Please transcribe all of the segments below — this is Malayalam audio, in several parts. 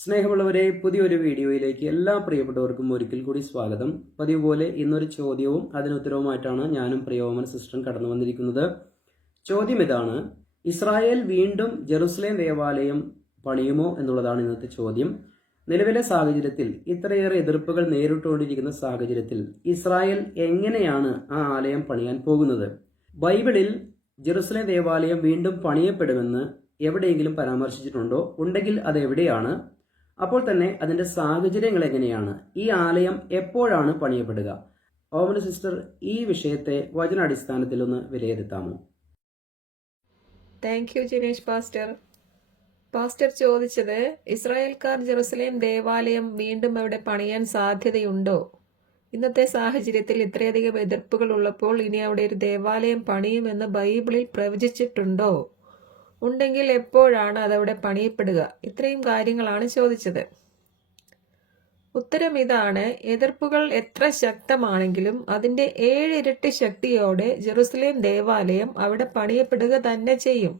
സ്നേഹമുള്ളവരെ, പുതിയൊരു വീഡിയോയിലേക്ക് എല്ലാ പ്രിയപ്പെട്ടവർക്കും ഒരിക്കൽ കൂടി സ്വാഗതം. പതിവ് പോലെ ഇന്നൊരു ചോദ്യവും അതിനുത്തരവുമായിട്ടാണ് ഞാനും പ്രിയോമൻ സിസ്റ്ററും കടന്നു വന്നിരിക്കുന്നത്. ചോദ്യം ഇതാണ്: ഇസ്രായേൽ വീണ്ടും ജെറുസലേം ദേവാലയം പണിയുമോ എന്നുള്ളതാണ് ഇന്നത്തെ ചോദ്യം. നിലവിലെ സാഹചര്യത്തിൽ ഇത്രയേറെ എതിർപ്പുകൾ നേരിട്ടുകൊണ്ടിരിക്കുന്ന സാഹചര്യത്തിൽ ഇസ്രായേൽ എങ്ങനെയാണ് ആ ആലയം പണിയാൻ പോകുന്നത്? ബൈബിളിൽ ജെറുസലേം ദേവാലയം വീണ്ടും പണിയപ്പെടുമെന്ന് എവിടെയെങ്കിലും പരാമർശിച്ചിട്ടുണ്ടോ? ഉണ്ടെങ്കിൽ അത് എവിടെയാണ്? അപ്പോൾ തന്നെ അതിന്റെ സാഹചര്യങ്ങൾ എങ്ങനെയാണ്? ഈ ആലയം എപ്പോഴാണ് പണിയപ്പെടുക? ഓമന സിസ്റ്റർ, ഈ വിഷയത്തെ വചനാടിസ്ഥാനത്തിൽ ഒന്ന് വിലയിരുത്താമോ? Thank you Jinesh pastor. Pastor ചോദിച്ചത്, ഇസ്രായേൽക്കാർ ജെറുസലേം ദേവാലയം വീണ്ടും അവിടെ പണിയാൻ സാധ്യതയുണ്ടോ? ഇന്നത്തെ സാഹചര്യത്തിൽ ഇത്രയധികം എതിർപ്പുകൾ ഉള്ളപ്പോൾ ഇനി അവിടെ ഒരു ദേവാലയം പണിയുമെന്ന് ബൈബിളിൽ പ്രവചിച്ചിട്ടുണ്ടോ? ഉണ്ടെങ്കിൽ എപ്പോഴാണ് അതവിടെ പണിയപ്പെടുക? ഇത്രയും കാര്യങ്ങളാണ് ചോദിച്ചത്. ഉത്തരം ഇതാണ്: എതിർപ്പുകൾ എത്ര ശക്തമാണെങ്കിലും അതിന്റെ 7 ഇരട്ടി ശക്തിയോടെ ജെറുസലേം ദേവാലയം അവിടെ പണിയപ്പെടുക തന്നെ ചെയ്യും.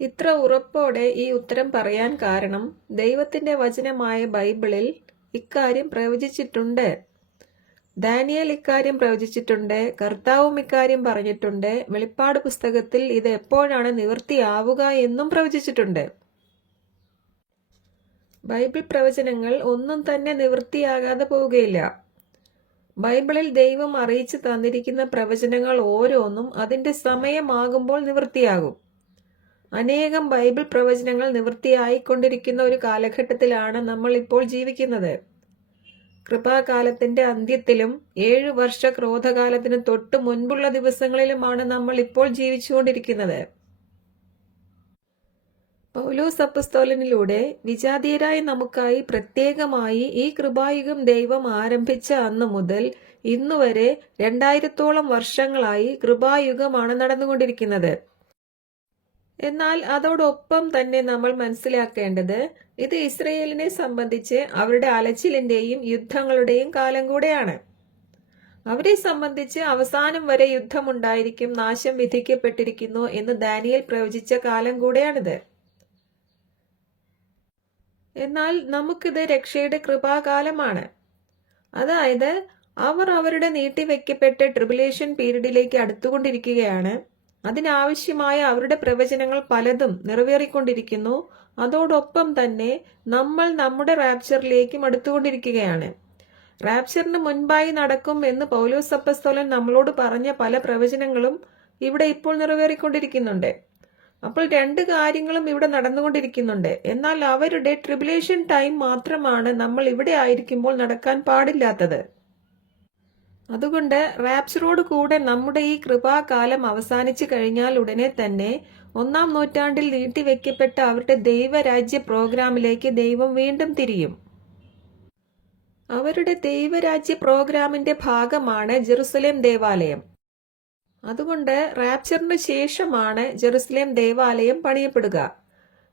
ഇത്ര ഉറപ്പോടെ ഈ ഉത്തരം പറയാൻ കാരണം ദൈവത്തിന്റെ വചനമായ ബൈബിളിൽ ഇക്കാര്യം പ്രവചിച്ചിട്ടുണ്ട്. ദാനിയേൽ ഇക്കാര്യം പ്രവചിച്ചിട്ടുണ്ട്, കർത്താവും ഇക്കാര്യം പറഞ്ഞിട്ടുണ്ട്. വെളിപ്പാട് പുസ്തകത്തിൽ ഇത് എപ്പോഴാണ് നിവൃത്തിയാവുക എന്നും പ്രവചിച്ചിട്ടുണ്ട്. ബൈബിൾ പ്രവചനങ്ങൾ ഒന്നും തന്നെ നിവൃത്തിയാകാതെ പോവുകയില്ല. ബൈബിളിൽ ദൈവം അറിയിച്ചു തന്നിരിക്കുന്ന പ്രവചനങ്ങൾ ഓരോന്നും അതിന്റെ സമയമാകുമ്പോൾ നിവൃത്തിയാകും. അനേകം ബൈബിൾ പ്രവചനങ്ങൾ നിവൃത്തിയായിക്കൊണ്ടിരിക്കുന്ന ഒരു കാലഘട്ടത്തിലാണ് നമ്മൾ ഇപ്പോൾ ജീവിക്കുന്നത്. കൃപാകാലത്തിന്റെ അന്ത്യത്തിലും 7 വർഷ ക്രോധകാലത്തിന് തൊട്ട് മുൻപുള്ള ദിവസങ്ങളിലുമാണ് നമ്മൾ ഇപ്പോൾ ജീവിച്ചുകൊണ്ടിരിക്കുന്നത്. പൗലോസ് അപ്പസ്തോലനിലൂടെ വിജാതീയരായ നമുക്കായി പ്രത്യേകമായി ഈ കൃപായുഗം ദൈവം ആരംഭിച്ച അന്നു മുതൽ ഇന്നുവരെ 2000-ഓളം വർഷങ്ങളായി കൃപായുഗമാണ് നടന്നുകൊണ്ടിരിക്കുന്നത്. എന്നാൽ അതോടൊപ്പം തന്നെ നമ്മൾ മനസ്സിലാക്കേണ്ടത്, ഇത് ഇസ്രയേലിനെ സംബന്ധിച്ച് അവരുടെ അലച്ചിലിന്റെയും യുദ്ധങ്ങളുടെയും കാലം കൂടെയാണ്. അവരെ സംബന്ധിച്ച് അവസാനം വരെ യുദ്ധമുണ്ടായിരിക്കും, നാശം വിധിക്കപ്പെട്ടിരിക്കുന്നു എന്ന് ദാനിയേൽ പ്രവചിച്ച കാലം കൂടെയാണിത്. എന്നാൽ നമുക്കിത് രക്ഷയുടെ കൃപാകാലമാണ്. അതായത് അവർ അവരുടെ നീട്ടിവെക്കപ്പെട്ട ട്രിബുലേഷൻ പീരീഡിലേക്ക് അടുത്തുകൊണ്ടിരിക്കുകയാണ്. അതിനാവശ്യമായ അവരുടെ പ്രവചനങ്ങൾ പലതും നിറവേറിക്കൊണ്ടിരിക്കുന്നു. അതോടൊപ്പം തന്നെ നമ്മൾ നമ്മുടെ റാപ്ചറിലേക്കും അടുത്തുകൊണ്ടിരിക്കുകയാണ്. റാപ്ചറിന് മുൻപായി നടക്കും എന്ന് പൗലോസ് അപ്പസ്തോലൻ നമ്മളോട് പറഞ്ഞ പല പ്രവചനങ്ങളും ഇവിടെ ഇപ്പോൾ നിറവേറിക്കൊണ്ടിരിക്കുന്നുണ്ട്. അപ്പോൾ 2 കാര്യങ്ങളും ഇവിടെ നടന്നുകൊണ്ടിരിക്കുന്നുണ്ട്. എന്നാൽ അവരുടെ ട്രിബുലേഷൻ ടൈം മാത്രമാണ് നമ്മൾ ഇവിടെ ആയിരിക്കുമ്പോൾ നടക്കാൻ പാടില്ലാത്തത്. അതുകൊണ്ട് റാപ്ചറോട് കൂടെ നമ്മുടെ ഈ കൃപാകാലം അവസാനിച്ചു കഴിഞ്ഞാൽ ഉടനെ തന്നെ 1-ാം നൂറ്റാണ്ടിൽ നീട്ടിവെക്കപ്പെട്ട അവരുടെ ദൈവരാജ്യ പ്രോഗ്രാമിലേക്ക് ദൈവം വീണ്ടും തിരിയും. അവരുടെ ദൈവരാജ്യ പ്രോഗ്രാമിന്റെ ഭാഗമാണ് ജെറുസലേം ദേവാലയം. അതുകൊണ്ട് റാപ്ചറിന് ശേഷമാണ് ജെറുസലേം ദേവാലയം പണിയപ്പെടുക.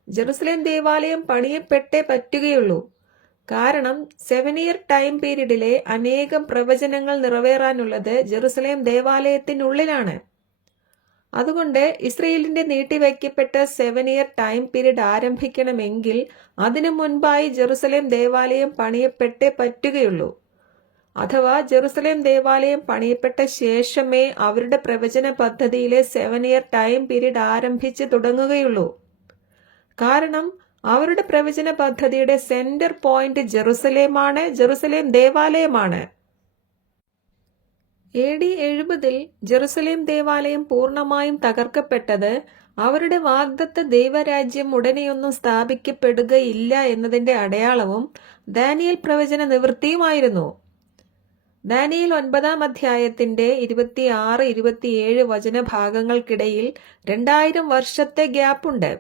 ജെറുസലേം ദേവാലയം പണിയപ്പെട്ടേ പറ്റുകയുള്ളൂ. കാരണം 7 ഇയർ ടൈം പീരീഡിലെ അനേകം പ്രവചനങ്ങൾ നിറവേറാനുള്ളത് ജെറുസലേം ദേവാലയത്തിനുള്ളിലാണ്. അതുകൊണ്ട് ഇസ്രയേലിന്റെ നീട്ടിവെക്കപ്പെട്ട 7 ഇയർ ടൈം പീരീഡ് ആരംഭിക്കണമെങ്കിൽ അതിനു മുൻപായി ജെറുസലേം ദേവാലയം പണിയപ്പെട്ടേ പറ്റുകയുള്ളൂ. അഥവാ ജെറുസലേം ദേവാലയം പണിയപ്പെട്ട ശേഷമേ അവരുടെ പ്രവചന പദ്ധതിയിലെ 7 ഇയർ ടൈം പീരീഡ് ആരംഭിച്ച് തുടങ്ങുകയുള്ളൂ. കാരണം അവരുടെ പ്രവചന പദ്ധതിയുടെ സെന്റർ പോയിന്റ് ജെറുസലേമാണ്, ജെറുസലേം ദേവാലയമാണ്. AD 70 ജെറുസലേം ദേവാലയം പൂർണ്ണമായും തകർക്കപ്പെട്ടത് അവരുടെ വാഗ്ദത്ത ദൈവരാജ്യം ഉടനെയൊന്നും സ്ഥാപിക്കപ്പെടുകയില്ല എന്നതിന്റെ അടയാളവും ദാനിയേൽ പ്രവചന നിവൃത്തിയുമായിരുന്നു. ദാനിയേൽ 9-ാം അധ്യായത്തിന്റെ 26-27 വചനഭാഗങ്ങൾക്കിടയിൽ 2000 വർഷത്തെ ഗ്യാപ്പുണ്ട്.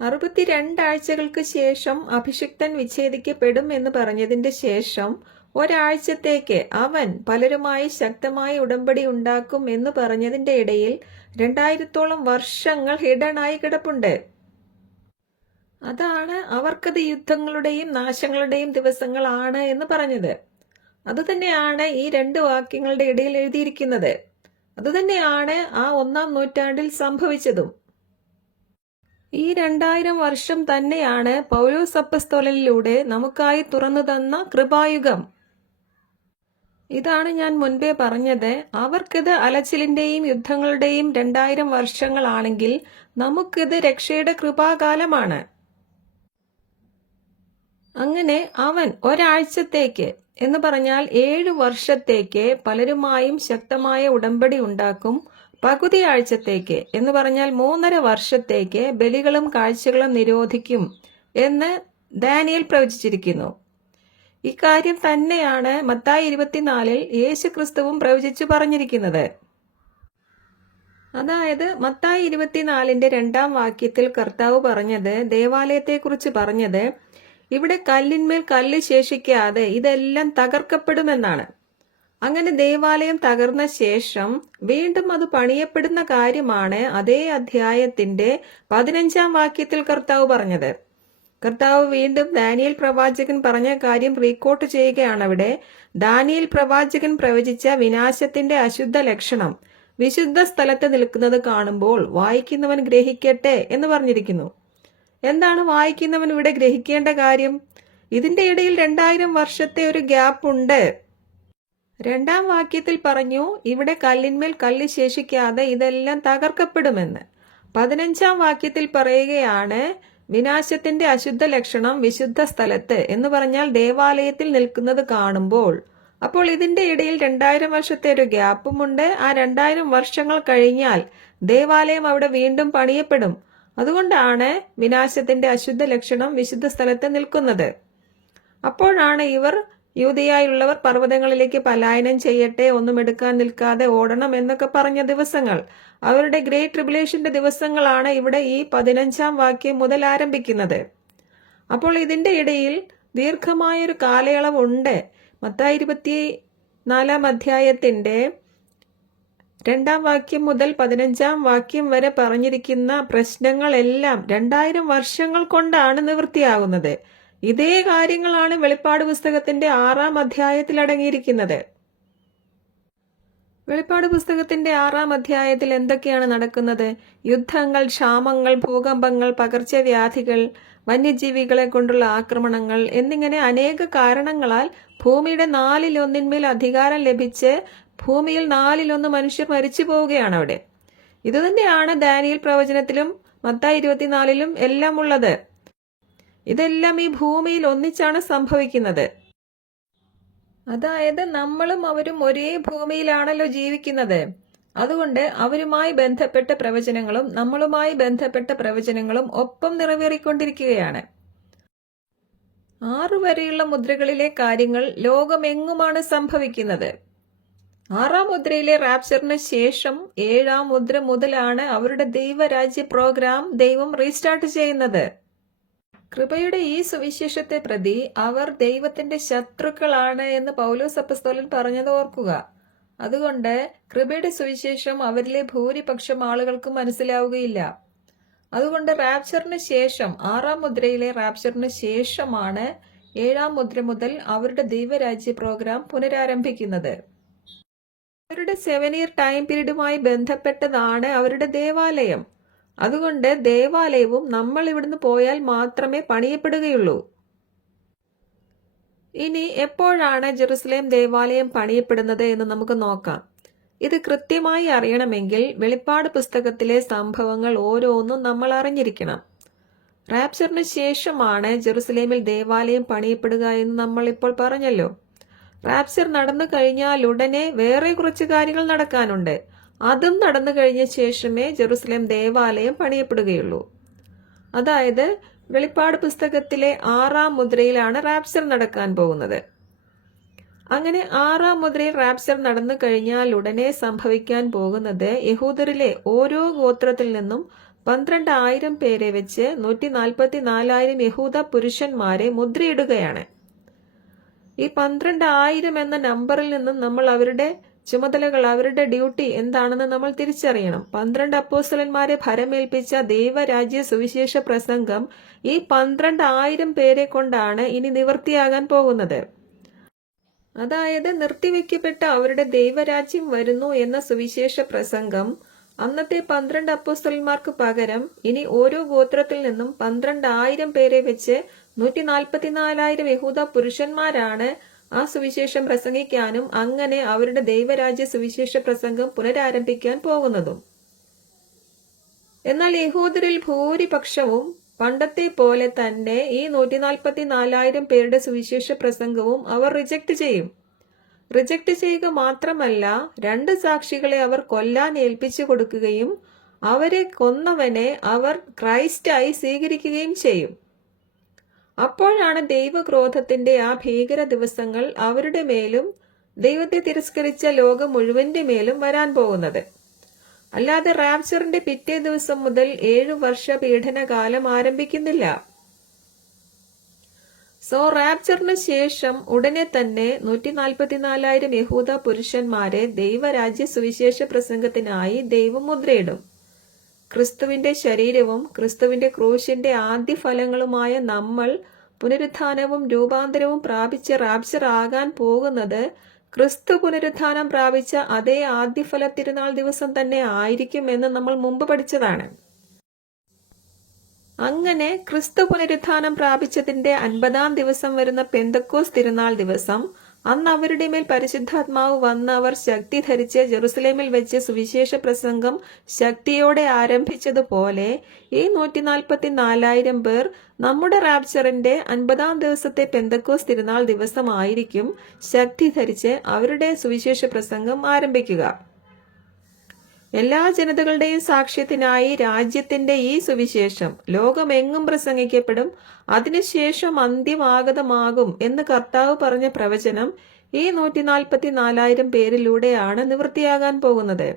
62 ആഴ്ചകൾക്ക് ശേഷം അഭിഷിക്തൻ വിച്ഛേദിക്കപ്പെടും എന്ന് പറഞ്ഞതിന്റെ ശേഷം ഒരാഴ്ചത്തേക്ക് അവൻ പലരുമായി ശക്തമായ ഉടമ്പടി ഉണ്ടാക്കും എന്ന് പറഞ്ഞതിന്റെ ഇടയിൽ 2000-ഓളം വർഷങ്ങൾ ഹിഡനായി കിടപ്പുണ്ട്. അതാണ് അവർക്കത് യുദ്ധങ്ങളുടെയും നാശങ്ങളുടെയും ദിവസങ്ങളാണ് എന്ന് പറഞ്ഞത്. അതുതന്നെയാണ് ഈ 2 വാക്യങ്ങളുടെ ഇടയിൽ എഴുതിയിരിക്കുന്നത്. അതുതന്നെയാണ് ആ 1-ാം നൂറ്റാണ്ടിൽ സംഭവിച്ചതും. ഈ 2000 വർഷം തന്നെയാണ് പൗലോസ് അപ്പസ്തോലനിലൂടെ നമുക്കായി തുറന്നു തന്ന കൃപായുഗം. ഇതാണ് ഞാൻ മുൻപേ പറഞ്ഞത്. അവർക്കിത് അലച്ചിലിന്റെയും യുദ്ധങ്ങളുടെയും 2000 വർഷങ്ങളാണെങ്കിൽ നമുക്കിത് രക്ഷയുടെ കൃപാകാലമാണ്. അങ്ങനെ അവൻ ഒരാഴ്ചത്തേക്ക് എന്ന് പറഞ്ഞാൽ 7 വർഷത്തേക്ക് പലരുമായും ശക്തമായ ഉടമ്പടി ഉണ്ടാക്കും. പകുതി ആഴ്ചത്തേക്ക് എന്ന് പറഞ്ഞാൽ 3.5 വർഷത്തേക്ക് ബലികളും കാഴ്ചകളും നിരോധിക്കും എന്ന് ദാനിയേൽ പ്രവചിച്ചിരിക്കുന്നു. ഇക്കാര്യം തന്നെയാണ് മത്തായി 24 യേശു ക്രിസ്തുവും പ്രവചിച്ചു പറഞ്ഞിരിക്കുന്നത്. അതായത് മത്തായി 24 2-ാം വാക്യത്തിൽ കർത്താവ് പറഞ്ഞത്, ദേവാലയത്തെക്കുറിച്ച് പറഞ്ഞത്, ഇവിടെ കല്ലിന്മേൽ കല്ല് ശേഷിക്കാതെ ഇതെല്ലാം തകർക്കപ്പെടുമെന്നാണ്. അങ്ങനെ ദേവാലയം തകർന്ന ശേഷം വീണ്ടും അത് പണിയപ്പെടുന്ന കാര്യമാണ് അതേ അധ്യായത്തിന്റെ 15-ാം വാക്യത്തിൽ കർത്താവ് പറഞ്ഞത്. കർത്താവ് വീണ്ടും ദാനിയേൽ പ്രവാചകൻ പറഞ്ഞ കാര്യം റീകോട്ട് ചെയ്യുകയാണ്. അവിടെ ദാനിയേൽ പ്രവാചകൻ പ്രവചിച്ച വിനാശത്തിന്റെ അശുദ്ധ ലക്ഷണം വിശുദ്ധ സ്ഥലത്ത് നിൽക്കുന്നത് കാണുമ്പോൾ വായിക്കുന്നവൻ ഗ്രഹിക്കട്ടെ എന്ന് പറഞ്ഞിരിക്കുന്നു. എന്താണ് വായിക്കുന്നവൻ ഇവിടെ ഗ്രഹിക്കേണ്ട കാര്യം? ഇതിന്റെ ഇടയിൽ 2000 വർഷത്തെ ഒരു ഗ്യാപ്പ് ഉണ്ട്. 2-ാം വാക്യത്തിൽ പറഞ്ഞു, ഇവിടെ കല്ലിന്മേൽ കല്ല് ശേഷിക്കാതെ ഇതെല്ലാം തകർക്കപ്പെടുമെന്ന്. 15-ാം വാക്യത്തിൽ പറയുകയാണ്, വിനാശത്തിന്റെ അശുദ്ധ ലക്ഷണം വിശുദ്ധ സ്ഥലത്ത് എന്ന് പറഞ്ഞാൽ ദേവാലയത്തിൽ നിൽക്കുന്നത് കാണുമ്പോൾ. അപ്പോൾ ഇതിന്റെ ഇടയിൽ 2000 വർഷത്തെ ഒരു ഗ്യാപ്പുമുണ്ട്. ആ 2000 വർഷങ്ങൾ കഴിഞ്ഞാൽ ദേവാലയം അവിടെ വീണ്ടും പണിയപ്പെടും. അതുകൊണ്ടാണ് വിനാശത്തിന്റെ അശുദ്ധ ലക്ഷണം വിശുദ്ധ സ്ഥലത്ത് നിൽക്കുന്നത്. അപ്പോഴാണ് ഇവർ യൂദയായുള്ളവർ പർവ്വതങ്ങളിലേക്ക് പലായനം ചെയ്യട്ടെ, ഒന്നും എടുക്കാൻ നിൽക്കാതെ ഓടണം എന്നൊക്കെ പറഞ്ഞ ദിവസങ്ങൾ, അവരുടെ ഗ്രേറ്റ് ട്രിബുലേഷന്റെ ദിവസങ്ങളാണ് ഇവിടെ ഈ 15-ാം വാക്യം മുതൽ ആരംഭിക്കുന്നത്. അപ്പോൾ ഇതിന്റെ ഇടയിൽ ദീർഘമായൊരു കാലയളവുണ്ട്. മത്തായി 24-ാം അധ്യായത്തിന്റെ 2-ാം വാക്യം മുതൽ 15-ാം വാക്യം വരെ പറഞ്ഞിരിക്കുന്ന പ്രശ്നങ്ങളെല്ലാം 2000 വർഷങ്ങൾ കൊണ്ടാണ് നിവൃത്തിയാകുന്നത്. ഇതേ കാര്യങ്ങളാണ് വെളിപ്പാട് പുസ്തകത്തിന്റെ 6-ാം അധ്യായത്തിൽ അടങ്ങിയിരിക്കുന്നത്. വെളിപ്പാട് പുസ്തകത്തിന്റെ 6-ാം അധ്യായത്തിൽ എന്തൊക്കെയാണ് നടക്കുന്നത്? യുദ്ധങ്ങൾ, ക്ഷാമങ്ങൾ, ഭൂകമ്പങ്ങൾ, പകർച്ചവ്യാധികൾ, വന്യജീവികളെ കൊണ്ടുള്ള ആക്രമണങ്ങൾ എന്നിങ്ങനെ അനേക കാരണങ്ങളാൽ ഭൂമിയുടെ 1/4 അധികാരം ലഭിച്ച് ഭൂമിയിൽ 1/4 മനുഷ്യർ മരിച്ചു പോവുകയാണ് അവിടെ. ഇതുതന്നെയാണ് ദാനിയേൽ പ്രവചനത്തിലും മത്തായി 24-ലും എല്ലാം ഉള്ളത്. ഇതെല്ലാം ഈ ഭൂമിയിൽ ഒന്നിച്ചാണ് സംഭവിക്കുന്നത്. അതായത് നമ്മളും അവരും ഒരേ ഭൂമിയിലാണല്ലോ ജീവിക്കുന്നത്. അതുകൊണ്ട് അവരുമായി ബന്ധപ്പെട്ട പ്രവചനങ്ങളും നമ്മളുമായി ബന്ധപ്പെട്ട പ്രവചനങ്ങളും ഒപ്പം നിറവേറിക്കൊണ്ടിരിക്കുകയാണ്. 6 വരെയുള്ള മുദ്രകളിലെ കാര്യങ്ങൾ ലോകമെങ്ങുമാണ് സംഭവിക്കുന്നത്. 6-ാം മുദ്രയിലെ റാപ്ചറിന് ശേഷം 7-ാം മുദ്ര മുതലാണ് അവരുടെ ദൈവരാജ്യ പ്രോഗ്രാം ദൈവം റീസ്റ്റാർട്ട് ചെയ്യുന്നത്. കൃപയുടെ ഈ സുവിശേഷത്തെ പ്രതി അവർ ദൈവത്തിന്റെ ശത്രുക്കളാണ് എന്ന് പൗലോസ് അപ്പസ്തോലൻ പറഞ്ഞത് ഓർക്കുക. അതുകൊണ്ട് കൃപയുടെ സുവിശേഷം അവരിലെ ഭൂരിപക്ഷം ആളുകൾക്ക് മനസ്സിലാവുകയില്ല. അതുകൊണ്ട് റാപ്ചറിന് ശേഷം 6-ാം മുദ്രയിലെ റാപ്ചറിന് ശേഷമാണ് 7-ാം മുദ്ര മുതൽ അവരുടെ ദൈവരാജ്യ പ്രോഗ്രാം പുനരാരംഭിക്കുന്നത്. അവരുടെ 7 ഇയർ ടൈം പീരീഡുമായി ബന്ധപ്പെട്ടതാണ് അവരുടെ ദേവാലയം. അതുകൊണ്ട് ദേവാലയവും നമ്മൾ ഇവിടുന്ന് പോയാൽ മാത്രമേ പണിയപ്പെടുകയുള്ളൂ. ഇനി എപ്പോഴാണ് ജെറുസലേം ദേവാലയം പണിയപ്പെടുന്നത് എന്ന് നമുക്ക് നോക്കാം. ഇത് കൃത്യമായി അറിയണമെങ്കിൽ വെളിപ്പാട് പുസ്തകത്തിലെ സംഭവങ്ങൾ ഓരോന്നും നമ്മൾ അറിഞ്ഞിരിക്കണം. റാപ്ചറിന് ശേഷമാണ് ജെറുസലേമിൽ ദേവാലയം പണിയപ്പെടുക എന്ന് നമ്മൾ ഇപ്പോൾ പറഞ്ഞല്ലോ. റാപ്ചർ നടന്നു കഴിഞ്ഞാൽ ഉടനെ വേറെ കുറച്ച് കാര്യങ്ങൾ നടക്കാനുണ്ട്. അതും നടന്നു കഴിഞ്ഞ ശേഷമേ ജെറുസലേം ദേവാലയം പണിയപ്പെടുകയുള്ളൂ. അതായത് വെളിപ്പാട് പുസ്തകത്തിലെ 6-ാം മുദ്രയിലാണ് റാപ്ചർ നടക്കാൻ പോകുന്നത്. അങ്ങനെ 6-ാം മുദ്രയിൽ റാപ്ചർ നടന്നു കഴിഞ്ഞാൽ ഉടനെ സംഭവിക്കാൻ പോകുന്നത്, യഹൂദരിലെ ഓരോ ഗോത്രത്തിൽ നിന്നും 12,000 പേരെ വെച്ച് 144,000 യഹൂദ പുരുഷന്മാരെ മുദ്രയിടുകയാണ്. ഈ 12,000 എന്ന നമ്പറിൽ നിന്നും നമ്മൾ അവരുടെ ചുമതലകൾ, അവരുടെ ഡ്യൂട്ടി എന്താണെന്ന് നമ്മൾ തിരിച്ചറിയണം. 12 അപ്പോസ്തലന്മാരെ ഭരമേൽപ്പിച്ച ദൈവരാജ്യ സുവിശേഷ പ്രസംഗം ഈ 12,000 പേരെ കൊണ്ടാണ് ഇനി നിവൃത്തിയാകാൻ പോകുന്നത്. അതായത് നിർത്തിവെക്കപ്പെട്ട അവരുടെ ദൈവരാജ്യം വരുന്നു എന്ന സുവിശേഷ പ്രസംഗം അന്നത്തെ 12 അപ്പോസ്തലന്മാർക്ക് പകരം ഇനി ഓരോ ഗോത്രത്തിൽ നിന്നും 12,000 പേരെ വെച്ച് 144,000 യഹൂദ പുരുഷന്മാരാണ് ആ സുവിശേഷം പ്രസംഗിക്കാനും അങ്ങനെ അവരുടെ ദൈവരാജ്യ സുവിശേഷ പ്രസംഗം പുനരാരംഭിക്കാൻ പോകുന്നതും. എന്നാൽ യഹൂദരിൽ ഭൂരിപക്ഷവും പണ്ടത്തെ പോലെ തന്നെ ഈ 144,000 പേരുടെ സുവിശേഷ പ്രസംഗവും അവർ റിജക്ട് ചെയ്യും. റിജക്ട് ചെയ്യുക മാത്രമല്ല, 2 സാക്ഷികളെ അവർ കൊല്ലാൻ ഏൽപ്പിച്ചു കൊടുക്കുകയും അവരെ കൊന്നവനെ അവർ ക്രൈസ്റ്റായി സ്വീകരിക്കുകയും ചെയ്യും. അപ്പോഴാണ് ദൈവക്രോധത്തിന്റെ ആ ഭീകര ദിവസങ്ങൾ അവരുടെ മേലും ദൈവത്തെ തിരസ്കരിച്ച ലോകം മുഴുവന്റെ മേലും വരാൻ പോകുന്നത്. അല്ലാതെ റാപ്ചറിന്റെ പിറ്റേ ദിവസം മുതൽ 7 വർഷ പീഡനകാലം ആരംഭിക്കുന്നില്ല. റാപ്ചറിന് ശേഷം ഉടനെ തന്നെ 144,000 യഹൂദ പുരുഷന്മാരെ ദൈവരാജ്യ സുവിശേഷ പ്രസംഗത്തിനായി ദൈവം മുദ്രയിടും. ക്രിസ്തുവിന്റെ ശരീരവും ക്രിസ്തുവിന്റെ ക്രൂശിന്റെ ആദ്യ ഫലങ്ങളുമായ നമ്മൾ പുനരുത്ഥാനവും രൂപാന്തരവും പ്രാപിച്ച് റാപ്ചർ ആകാൻ പോകുന്നത് ക്രിസ്തു പുനരുത്ഥാനം പ്രാപിച്ച അതേ ആദ്യഫല തിരുനാൾ ദിവസം തന്നെ ആയിരിക്കും എന്ന് നമ്മൾ മുമ്പ് പഠിച്ചതാണ്. അങ്ങനെ ക്രിസ്തു പുനരുത്ഥാനം പ്രാപിച്ചതിന്റെ 50-ാം ദിവസം വരുന്ന പെന്തക്കോസ് തിരുനാൾ ദിവസം, അന്ന് അവരുടെ മേൽ പരിശുദ്ധാത്മാവ് വന്ന് അവർ ശക്തി ധരിച്ച് ജെറുസലേമിൽ വെച്ച് സുവിശേഷ പ്രസംഗം ശക്തിയോടെ ആരംഭിച്ചതുപോലെ ഈ 144,000 പേർ നമ്മുടെ റാപ്ചറിന്റെ 50-ാം ദിവസത്തെ പെന്തക്കോസ് തിരുനാൾ ദിവസമായിരിക്കും ശക്തി ധരിച്ച് അവരുടെ സുവിശേഷ പ്രസംഗം ആരംഭിക്കുക. എല്ലാ ജനതകളുടെയും സാക്ഷ്യത്തിനായി രാജ്യത്തിന്റെ ഈ സുവിശേഷം ലോകമെങ്ങും പ്രസംഗിക്കപ്പെടും. അതിനുശേഷം അന്ത്യമാഗതമാകും എന്ന് കർത്താവ് പറഞ്ഞ പ്രവചനം ഈ 144,000 പേരിലൂടെയാണ് നിവൃത്തിയാകാൻ പോകുന്നത്.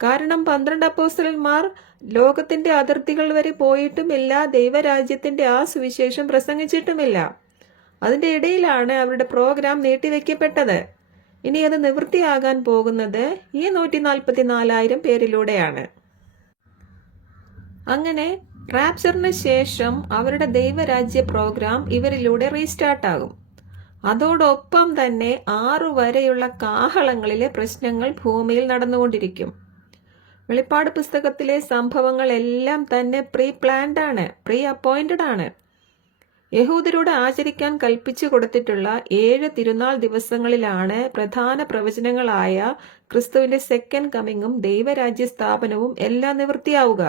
കാരണം 12 അപ്പോസ്തലന്മാർ ലോകത്തിന്റെ അതിർത്തികൾ വരെ പോയിട്ടുമില്ല, ദൈവരാജ്യത്തിന്റെ ആ സുവിശേഷം പ്രസംഗിച്ചിട്ടുമില്ല. അതിന്റെ ഇടയിലാണ് അവരുടെ പ്രോഗ്രാം നീട്ടിവെക്കപ്പെട്ടത്. ഇനി അത് നിവൃത്തിയാകാൻ പോകുന്നത് ഈ 144,000 പേരിലൂടെയാണ്. അങ്ങനെ റാപ്ചറിന് ശേഷം അവരുടെ ദൈവരാജ്യ പ്രോഗ്രാം ഇവരിലൂടെ റീസ്റ്റാർട്ടാകും. അതോടൊപ്പം തന്നെ 6 വരെയുള്ള കാഹളങ്ങളിലെ പ്രശ്നങ്ങൾ ഭൂമിയിൽ നടന്നുകൊണ്ടിരിക്കും. വെളിപ്പാട് പുസ്തകത്തിലെ സംഭവങ്ങളെല്ലാം തന്നെ പ്രീ പ്ലാൻഡ് ആണ്, പ്രീ അപ്പോയിന്റഡ് ആണ്. യഹൂദരോട് ആചരിക്കാൻ കൽപ്പിച്ചു കൊടുത്തിട്ടുള്ള 7 തിരുനാൾ ദിവസങ്ങളിലാണ് പ്രധാന പ്രവചനങ്ങളായ ക്രിസ്തുവിന്റെ സെക്കൻഡ് കമ്മിങ്ങും ദൈവരാജ്യ സ്ഥാപനവും എല്ലാം നിവൃത്തിയാവുക.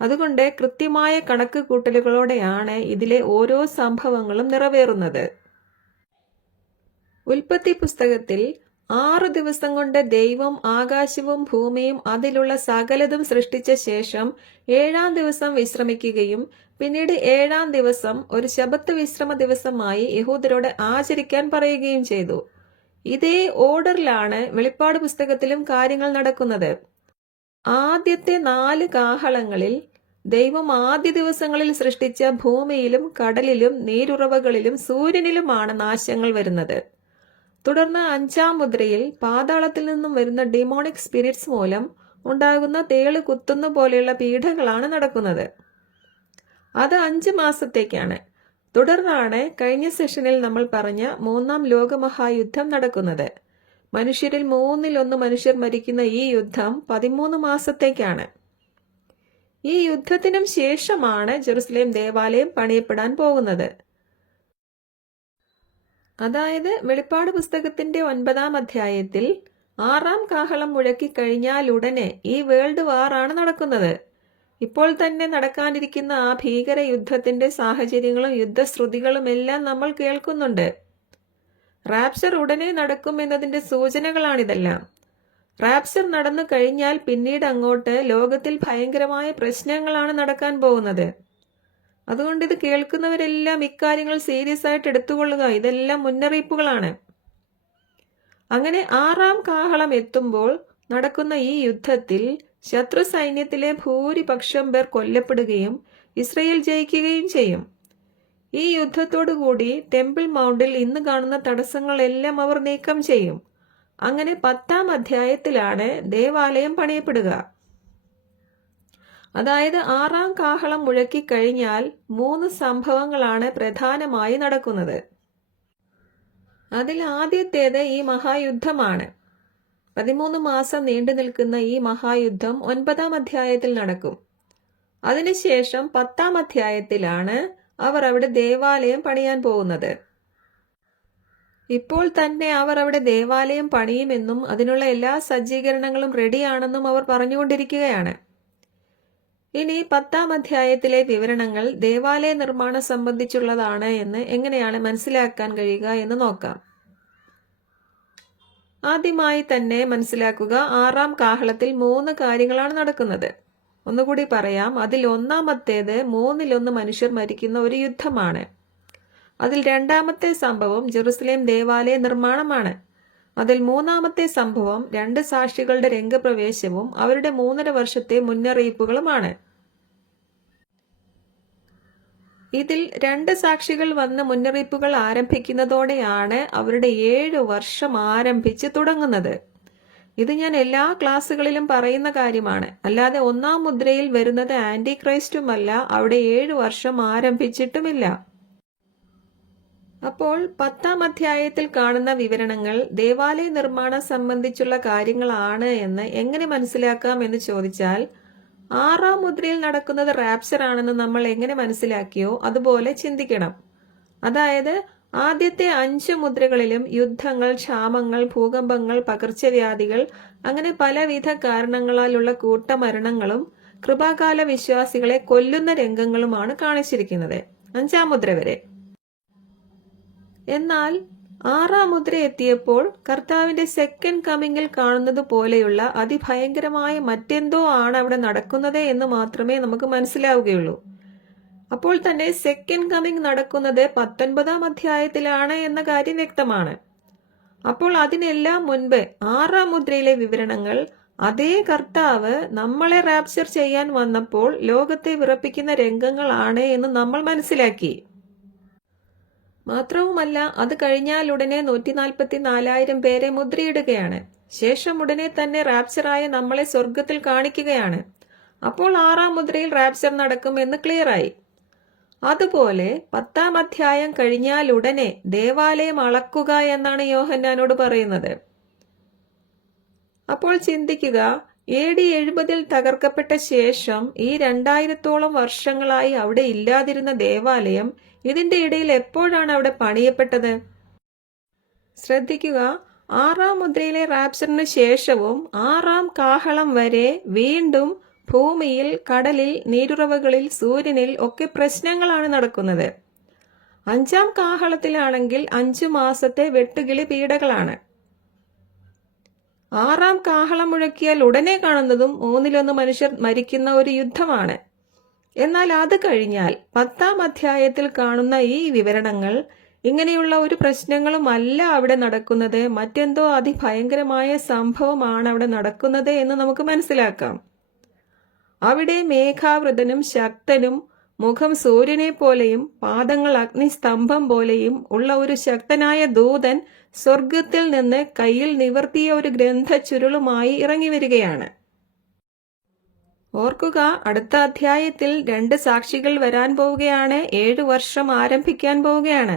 അതുകൊണ്ട് കൃത്യമായ കണക്ക് കൂട്ടലുകളോടെയാണ് ഇതിലെ ഓരോ സംഭവങ്ങളും നിറവേറുന്നത്. ഉൽപ്പത്തി പുസ്തകത്തിൽ 6 ദിവസം കൊണ്ട് ദൈവം ആകാശവും ഭൂമിയും അതിലുള്ള സകലതും സൃഷ്ടിച്ച ശേഷം 7-ാം ദിവസം വിശ്രമിക്കുകയും പിന്നീട് 7-ാം ദിവസം ഒരു ശബത്ത് വിശ്രമ ദിവസമായി യഹൂദരോട് ആചരിക്കാൻ പറയുകയും ചെയ്തു. ഇതേ ഓർഡറിലാണ് വെളിപ്പാട് പുസ്തകത്തിലും കാര്യങ്ങൾ നടക്കുന്നത്. ആദ്യത്തെ 4 കാഹളങ്ങളിൽ ദൈവം ആദ്യ ദിവസങ്ങളിൽ സൃഷ്ടിച്ച ഭൂമിയിലും കടലിലും നീരുറവകളിലും സൂര്യനിലുമാണ് നാശങ്ങൾ വരുന്നത്. തുടർന്ന് 5-ാം മുദ്രയിൽ പാതാളത്തിൽ നിന്നും വരുന്ന ഡിമോണിക് സ്പിരിറ്റ്സ് മൂലം ഉണ്ടാകുന്ന തേള് കുത്തുന്ന പോലെയുള്ള പീഡകളാണ് നടക്കുന്നത്. അത് 5 മാസത്തേക്കാണ്. തുടർന്നാണ് കഴിഞ്ഞ സെഷനിൽ നമ്മൾ പറഞ്ഞ 3-ാം ലോകമഹായുദ്ധം നടക്കുന്നത്. മനുഷ്യരിൽ 1/3 മനുഷ്യർ മരിക്കുന്ന ഈ യുദ്ധം 13 മാസത്തേക്കാണ്. ഈ യുദ്ധത്തിനും ശേഷമാണ് ജെറുസലേം ദേവാലയം പണിയപ്പെടാൻ പോകുന്നത്. അതായത് വെളിപ്പാട് പുസ്തകത്തിന്റെ 9-ാം അധ്യായത്തിൽ 6-ാം കാഹളം മുഴക്കി കഴിഞ്ഞാലുടനെ ഈ വേൾഡ് വാർ ആണ് നടക്കുന്നത്. ഇപ്പോൾ തന്നെ നടക്കാനിരിക്കുന്ന ആ ഭീകര യുദ്ധത്തിന്റെ സാഹചര്യങ്ങളും യുദ്ധശ്രുതികളും എല്ലാം നമ്മൾ കേൾക്കുന്നുണ്ട്. റാപ്ചർ ഉടനെ നടക്കും എന്നതിന്റെ സൂചനകളാണിതെല്ലാം. റാപ്ചർ നടന്നു കഴിഞ്ഞാൽ പിന്നീട് അങ്ങോട്ട് ലോകത്തിൽ ഭയങ്കരമായ പ്രശ്നങ്ങളാണ് നടക്കാൻ പോകുന്നത്. അതുകൊണ്ട് ഇത് കേൾക്കുന്നവരെല്ലാം ഇക്കാര്യങ്ങൾ സീരിയസ് ആയിട്ട് എടുത്തുകൊള്ളുക. ഇതെല്ലാം മുന്നറിയിപ്പുകളാണ്. അങ്ങനെ 6-ാം കാഹളം എത്തുമ്പോൾ നടക്കുന്ന ഈ യുദ്ധത്തിൽ ശത്രു സൈന്യത്തിലെ ഭൂരിപക്ഷം പേർ കൊല്ലപ്പെടുകയും ഇസ്രയേൽ ജയിക്കുകയും ചെയ്യും. ഈ യുദ്ധത്തോടുകൂടി ടെമ്പിൾ മൗണ്ടിൽ ഇന്ന് കാണുന്ന തടസ്സങ്ങളെല്ലാം അവർ നീക്കം ചെയ്യും. അങ്ങനെ 10-ാം അധ്യായത്തിലാണ് ദേവാലയം പണിയപ്പെടുക. അതായത് 6-ാം കാഹളം മുഴക്കി കഴിഞ്ഞാൽ 3 സംഭവങ്ങളാണ് പ്രധാനമായി നടക്കുന്നത്. അതിൽ ആദ്യത്തേത് ഈ മഹായുദ്ധമാണ്. 13 മാസം നീണ്ടു നിൽക്കുന്ന ഈ മഹായുദ്ധം 9-ാം അധ്യായത്തിൽ നടക്കും. അതിനുശേഷം 10-ാം അധ്യായത്തിലാണ് അവർ അവിടെ ദേവാലയം പണിയാൻ പോകുന്നത്. ഇപ്പോൾ തന്നെ അവർ അവിടെ ദേവാലയം പണിയുമെന്നും അതിനുള്ള എല്ലാ സജ്ജീകരണങ്ങളും റെഡിയാണെന്നും അവർ പറഞ്ഞുകൊണ്ടിരിക്കുകയാണ്. ഇനി 10-ാം അധ്യായത്തിലെ വിവരണങ്ങൾ ദേവാലയ നിർമ്മാണം സംബന്ധിച്ചുള്ളതാണ് എന്ന് എങ്ങനെയാണ് മനസ്സിലാക്കാൻ കഴിയുക എന്ന് നോക്കാം. ആദ്യമായി തന്നെ മനസ്സിലാക്കുക, 6-ാം കാഹളത്തിൽ 3 കാര്യങ്ങളാണ് നടക്കുന്നത്. ഒന്നുകൂടി പറയാം, അതിൽ ഒന്നാമത്തേത് 1/3 മനുഷ്യർ മരിക്കുന്ന ഒരു യുദ്ധമാണ്. അതിൽ 2-ാമത്തെ സംഭവം ജെറുസലേം ദേവാലയ നിർമ്മാണമാണ്. അതിൽ 3-ാമത്തെ സംഭവം 2 സാക്ഷികളുടെ രംഗപ്രവേശവും അവരുടെ 3.5 വർഷത്തെ മുന്നറിയിപ്പുകളുമാണ്. ഇതിൽ 2 സാക്ഷികൾ വന്ന് മുന്നറിയിപ്പുകൾ ആരംഭിക്കുന്നതോടെയാണ് അവരുടെ 7 വർഷം ആരംഭിച്ച് തുടങ്ങുന്നത്. ഇത് ഞാൻ എല്ലാ ക്ലാസ്സുകളിലും പറയുന്ന കാര്യമാണ്. അല്ലാതെ 1-ാം മുദ്രയിൽ വരുന്നത് ആന്റി ക്രൈസ്റ്റുമല്ല, അവിടെ 7 വർഷം ആരംഭിച്ചിട്ടുമില്ല. അപ്പോൾ 10-ാം അധ്യായത്തിൽ കാണുന്ന വിവരണങ്ങൾ ദേവാലയ നിർമ്മാണം സംബന്ധിച്ചുള്ള കാര്യങ്ങളാണ് എന്ന് എങ്ങനെ മനസ്സിലാക്കാം എന്ന് ചോദിച്ചാൽ, 6-ാം മുദ്രയിൽ നടക്കുന്നത് റാപ്ചർ ആണെന്ന് നമ്മൾ എങ്ങനെ മനസ്സിലാക്കിയോ അതുപോലെ ചിന്തിക്കണം. അതായത് ആദ്യത്തെ 5 മുദ്രകളിലും യുദ്ധങ്ങൾ, ക്ഷാമങ്ങൾ, ഭൂകമ്പങ്ങൾ, പകർച്ചവ്യാധികൾ, അങ്ങനെ പലവിധ കാരണങ്ങളാലുള്ള കൂട്ടമരണങ്ങളും കൃപാകാല വിശ്വാസികളെ കൊല്ലുന്ന രംഗങ്ങളുമാണ് കാണിച്ചിരിക്കുന്നത് 5-ാം മുദ്ര വരെ. എന്നാൽ 6-ാം മുദ്ര എത്തിയപ്പോൾ കർത്താവിന്റെ സെക്കൻഡ് കമ്മിങ്ങിൽ കാണുന്നത് പോലെയുള്ള അതിഭയങ്കരമായ മറ്റെന്തോ ആണ് അവിടെ നടക്കുന്നത് എന്ന് മാത്രമേ നമുക്ക് മനസ്സിലാവുകയുള്ളൂ. അപ്പോൾ തന്നെ സെക്കൻഡ് കമ്മിങ് നടക്കുന്നത് 19-ാം അധ്യായത്തിലാണ് എന്ന കാര്യം വ്യക്തമാണ്. അപ്പോൾ അതിനെല്ലാം മുൻപ് 6-ാം മുദ്രയിലെ വിവരണങ്ങൾ അതേ കർത്താവ് നമ്മളെ റാപ്ചർ ചെയ്യാൻ വന്നപ്പോൾ ലോകത്തെ വിറപ്പിക്കുന്ന രംഗങ്ങളാണ് എന്ന് നമ്മൾ മനസ്സിലാക്കി. മാത്രവുമല്ല, അത് കഴിഞ്ഞാലുടനെ 144,000 പേരെ മുദ്രയിടുകയാണ്. ശേഷം ഉടനെ തന്നെ റാപ്ചറായ നമ്മളെ സ്വർഗത്തിൽ കാണിക്കുകയാണ്. അപ്പോൾ 6-ാം മുദ്രയിൽ റാപ്ചർ നടക്കും എന്ന് ക്ലിയറായി. അതുപോലെ 10-ാം അധ്യായം കഴിഞ്ഞാലുടനെ ദേവാലയം അളക്കുക എന്നാണ് യോഹന്നാനോട് പറയുന്നത്. അപ്പോൾ ചിന്തിക്കുക, AD 70-ൽ തകർക്കപ്പെട്ട ശേഷം ഈ 2000-ഓളം വർഷങ്ങളായി അവിടെ ഇല്ലാതിരുന്ന ദേവാലയം ഇതിന്റെ ഇടയിൽ എപ്പോഴാണ് അവിടെ പണിയപ്പെട്ടത്? ശ്രദ്ധിക്കുക, 6-ാം മുദ്രയിലെ റാപ്ചറിന് ശേഷവും 6-ാം കാഹളം വരെ വീണ്ടും ഭൂമിയിൽ, കടലിൽ, നീരുറവകളിൽ, സൂര്യനിൽ ഒക്കെ പ്രശ്നങ്ങളാണ് നടക്കുന്നത്. 5-ാം കാഹളത്തിലാണെങ്കിൽ 5 മാസത്തെ വെട്ടുകിളി പീഡകളാണ്. 6-ാം കാഹളം മുഴക്കിയാൽ ഉടനെ കാണുന്നതും 1/3 മനുഷ്യർ മരിക്കുന്ന ഒരു യുദ്ധമാണ്. എന്നാൽ അത് കഴിഞ്ഞാൽ 10-ാം അധ്യായത്തിൽ കാണുന്ന ഈ വിവരണങ്ങൾ ഇങ്ങനെയുള്ള ഒരു പ്രശ്നങ്ങളുമല്ല അവിടെ നടക്കുന്നത്, മറ്റെന്തോ അതിഭയങ്കരമായ സംഭവമാണ് അവിടെ നടക്കുന്നത് എന്ന് നമുക്ക് മനസ്സിലാക്കാം. അവിടെ മേഘാവൃതനും ശക്തനും, മുഖം സൂര്യനെ പോലെയും പാദങ്ങൾ അഗ്നിസ്തംഭം പോലെയും ഉള്ള ഒരു ശക്തനായ ദൂതൻ സ്വർഗത്തിൽ നിന്ന് കയ്യിൽ നിവർത്തിയ ഒരു ഗ്രന്ഥച്ചുരുളുമായി ഇറങ്ങി വരികയാണ്. ഓർക്കുക, അടുത്ത അധ്യായത്തിൽ 2 സാക്ഷികൾ വരാൻ പോവുകയാണ്. 7 വർഷം ആരംഭിക്കാൻ പോവുകയാണ്.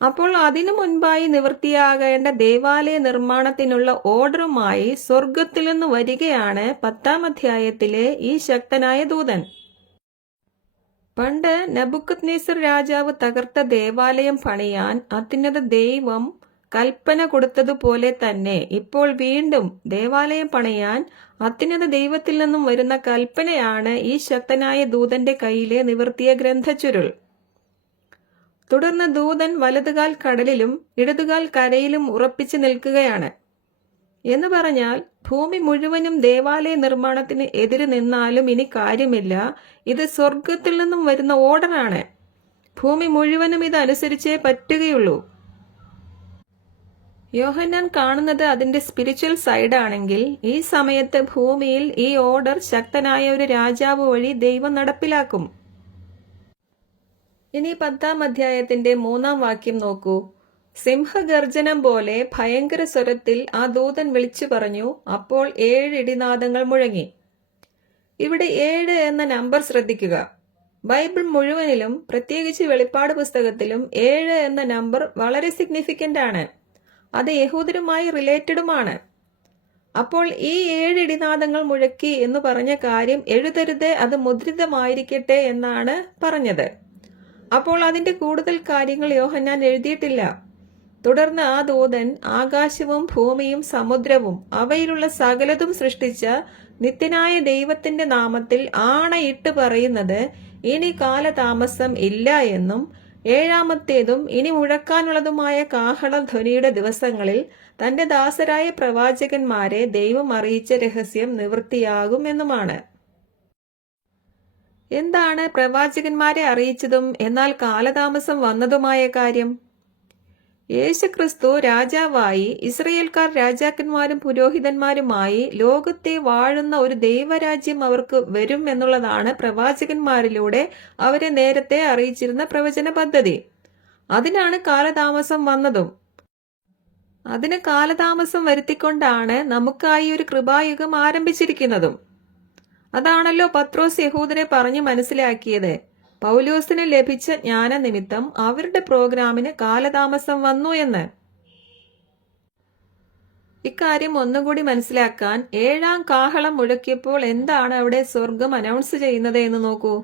അപ്പോൾ അതിനു മുൻപായി നിവൃത്തിയാകേണ്ട ദേവാലയ നിർമ്മാണത്തിനുള്ള ഓർഡറുമായി സ്വർഗത്തിൽ നിന്ന് വരികയാണ് 10-ാം അധ്യായത്തിലെ ഈ ശക്തനായ ദൂതൻ. പണ്ട് നെബൂഖദ്നേസർ രാജാവ് തകർത്ത ദേവാലയം പണിയാൻ അത്യുന്നത ദൈവം കൽപ്പന കൊടുത്തതുപോലെ തന്നെ ഇപ്പോൾ വീണ്ടും ദേവാലയം പണിയാൻ അത്യുന്നത ദൈവത്തിൽ നിന്നും വരുന്ന കൽപ്പനയാണ് ഈ ശക്തനായ ദൂതന്റെ കയ്യിലെ നിവർത്തിയ ഗ്രന്ഥച്ചുരുൾ. തുടർന്ന് ദൂതൻ വലതുകാൽ കടലിലും ഇടതുകാൽ കരയിലും ഉറപ്പിച്ചു നിൽക്കുകയാണ്. എന്ന് പറഞ്ഞാൽ ഭൂമി മുഴുവനും ദേവാലയ നിർമ്മാണത്തിന് എതിര് നിന്നാലും ഇനി കാര്യമില്ല. ഇത് സ്വർഗത്തിൽ നിന്നും വരുന്ന ഓർഡറാണ്. ഭൂമി മുഴുവനും ഇത് അനുസരിച്ചേ പറ്റുകയുള്ളൂ. യോഹന്നാൻ കാണുന്നത് അതിന്റെ സ്പിരിച്വൽ സൈഡാണെങ്കിൽ ഈ സമയത്ത് ഭൂമിയിൽ ഈ ഓർഡർ ശക്തനായ ഒരു രാജാവ് വഴി ദൈവം നടപ്പിലാക്കും. ഇനി 10-ാം അധ്യായത്തിന്റെ 3-ാം വാക്യം നോക്കൂ. സിംഹഗർജനം പോലെ ഭയങ്കര സ്വരത്തിൽ ആ ദൂതൻ വിളിച്ചു പറഞ്ഞു, അപ്പോൾ 7 ഇടിനാദങ്ങൾ മുഴങ്ങി. ഇവിടെ 7 എന്ന നമ്പർ ശ്രദ്ധിക്കുക. ബൈബിൾ മുഴുവനിലും, പ്രത്യേകിച്ച് വെളിപ്പാട് പുസ്തകത്തിലും 7 എന്ന നമ്പർ വളരെ സിഗ്നിഫിക്കന്റ് ആണ്. അത് യഹൂദരുമായി റിലേറ്റഡുമാണ്. അപ്പോൾ ഈ 7 ഇടിനാദങ്ങൾ മുഴക്കി എന്ന് പറഞ്ഞ കാര്യം എഴുതരുത്, അത് മുദ്രിതമായിരിക്കട്ടെ എന്നാണ് പറഞ്ഞത്. അപ്പോൾ അതിന്റെ കൂടുതൽ കാര്യങ്ങൾ യോഹന്നാൻ എഴുതിയിട്ടില്ല. തുടർന്ന് ആ ദൂതൻ ആകാശവും ഭൂമിയും സമുദ്രവും അവയിലുള്ള സകലതും സൃഷ്ടിച്ച നിത്യനായ ദൈവത്തിന്റെ നാമത്തിൽ ആണയിട്ട് പറയുന്നത് ഇനി കാലതാമസം ഇല്ല എന്നും 7-ാമത്തേതും ഇനി മുഴക്കാനുള്ളതുമായ കാഹളധ്വനിയുടെ ദിവസങ്ങളിൽ തന്റെ ദാസരായ പ്രവാചകന്മാരെ ദൈവം അറിയിച്ച രഹസ്യം നിവൃത്തിയാകും എന്നുമാണ്. എന്താണ് പ്രവാചകന്മാരെ അറിയിച്ചതും എന്നാൽ കാലതാമസം വന്നതുമായ കാര്യം? യേശുക്രിസ്തു രാജാവായി ഇസ്രയേൽക്കാർ രാജാക്കന്മാരും പുരോഹിതന്മാരുമായി ലോകത്തെ വാഴുന്ന ഒരു ദൈവരാജ്യം അവർക്ക് വരും എന്നുള്ളതാണ് പ്രവാചകന്മാരിലൂടെ അവരെ നേരത്തെ അറിയിച്ചിരുന്ന പ്രവചന പദ്ധതി. അതിനാണ് കാലതാമസം വന്നതും. അതിന് കാലതാമസം വരുത്തിക്കൊണ്ടാണ് നമുക്കായി ഒരു കൃപായുഗം ആരംഭിച്ചിരിക്കുന്നതും. അതാണല്ലോ പത്രോസ് യഹൂദനെ പറഞ്ഞു മനസ്സിലാക്കിയത്. പൗലോസിന് ലഭിച്ച ജ്ഞാനനിമിത്തം അവരുടെ പ്രോഗ്രാമിന് കാലതാമസം വന്നു എന്ന്. ഇക്കാര്യം ഒന്നുകൂടി മനസ്സിലാക്കാൻ 7-ാം കാഹളം മുഴക്കിയപ്പോൾ എന്താണ് അവിടെ സ്വർഗം അനൗൺസ് ചെയ്യുന്നത് എന്ന് നോക്കൂ.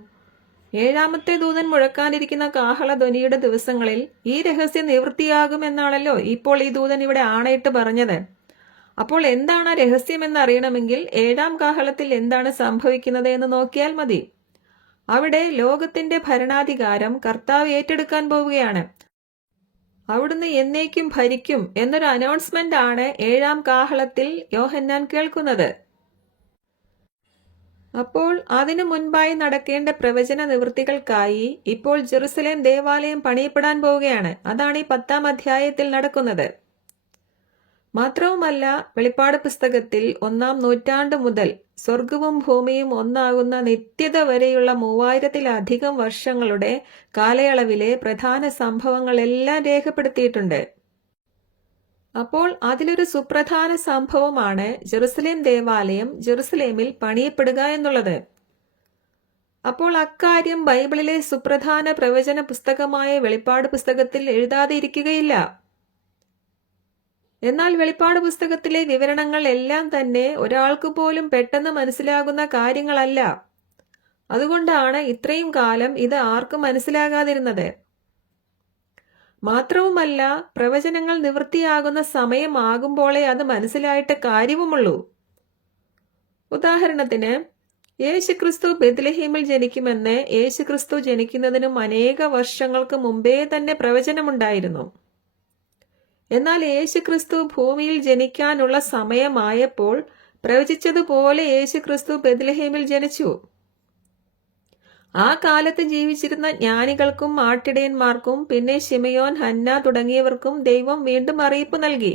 7-ാമത്തെ ദൂതൻ മുഴക്കാനിരിക്കുന്ന കാഹളധ്വനിയുടെ ദിവസങ്ങളിൽ ഈ രഹസ്യം നിവൃത്തിയാകുമെന്നാണല്ലോ ഇപ്പോൾ ഈ ദൂതൻ ഇവിടെ ആണയിട്ട് പറഞ്ഞത്. അപ്പോൾ എന്താണ് ആ രഹസ്യമെന്ന് അറിയണമെങ്കിൽ 7-ാം കാഹളത്തിൽ എന്താണ് സംഭവിക്കുന്നത് എന്ന് നോക്കിയാൽ മതി. അവിടെ ലോകത്തിന്റെ ഭരണാധികാരം കർത്താവ് ഏറ്റെടുക്കാൻ പോവുകയാണ്. അവിടുന്ന് എന്നേക്കും ഭരിക്കും എന്നൊരു അനൗൺസ്മെന്റ് ആണ് 7-ാം കാഹളത്തിൽ യോഹന്നാൻ കേൾക്കുന്നത്. അപ്പോൾ അതിനു മുൻപായി നടക്കേണ്ട പ്രവചന നിവൃത്തികൾക്കായി ഇപ്പോൾ ജെറുസലേം ദേവാലയം പണിയപ്പെടാൻ പോവുകയാണ്. അതാണ് ഈ 10-ാം അധ്യായത്തിൽ നടക്കുന്നത്. മാത്രവുമല്ല, വെളിപ്പാട് പുസ്തകത്തിൽ 1-ാം നൂറ്റാണ്ട് മുതൽ സ്വർഗവും ഭൂമിയും ഒന്നാകുന്ന നിത്യത വരെയുള്ള 3000-ത്തിലധികം വർഷങ്ങളുടെ കാലയളവിലെ പ്രധാന സംഭവങ്ങളെല്ലാം രേഖപ്പെടുത്തിയിട്ടുണ്ട്. അപ്പോൾ അതിലൊരു സുപ്രധാന സംഭവമാണ് ജെറുസലേം ദേവാലയം ജെറുസലേമിൽ പണിയപ്പെടുക എന്നുള്ളത്. അപ്പോൾ അക്കാര്യം ബൈബിളിലെ സുപ്രധാന പ്രവചന പുസ്തകമായ വെളിപ്പാട് പുസ്തകത്തിൽ എഴുതാതെ ഇരിക്കുകയില്ല. എന്നാൽ വെളിപ്പാട് പുസ്തകത്തിലെ വിവരണങ്ങൾ എല്ലാം തന്നെ ഒരാൾക്ക് പോലും പെട്ടെന്ന് മനസ്സിലാകുന്ന കാര്യങ്ങളല്ല. അതുകൊണ്ടാണ് ഇത്രയും കാലം ഇത് ആർക്കും മനസ്സിലാകാതിരുന്നത്. മാത്രവുമല്ല, പ്രവചനങ്ങൾ നിവൃത്തിയാകുന്ന സമയമാകുമ്പോഴേ അത് മനസ്സിലായിട്ട് കാര്യവുമുള്ളൂ. ഉദാഹരണത്തിന്, യേശുക്രിസ്തു ബെത്ലഹേമിൽ ജനിക്കുമെന്ന് യേശുക്രിസ്തു ജനിക്കുന്നതിനും അനേക വർഷങ്ങൾക്ക് മുമ്പേ തന്നെ പ്രവചനമുണ്ടായിരുന്നു. എന്നാൽ യേശുക്രിസ്തു ഭൂമിയിൽ ജനിക്കാനുള്ള സമയമായപ്പോൾ പ്രവചിച്ചതുപോലെ യേശുക്രിസ്തു ബെത്ലഹേമിൽ ജനിച്ചു. ആ കാലത്ത് ജീവിച്ചിരുന്ന ജ്ഞാനികൾക്കും ആട്ടിടയന്മാർക്കും പിന്നെ ശിമയോൻ, ഹന്ന തുടങ്ങിയവർക്കും ദൈവം വീണ്ടും അറിയിപ്പ് നൽകി.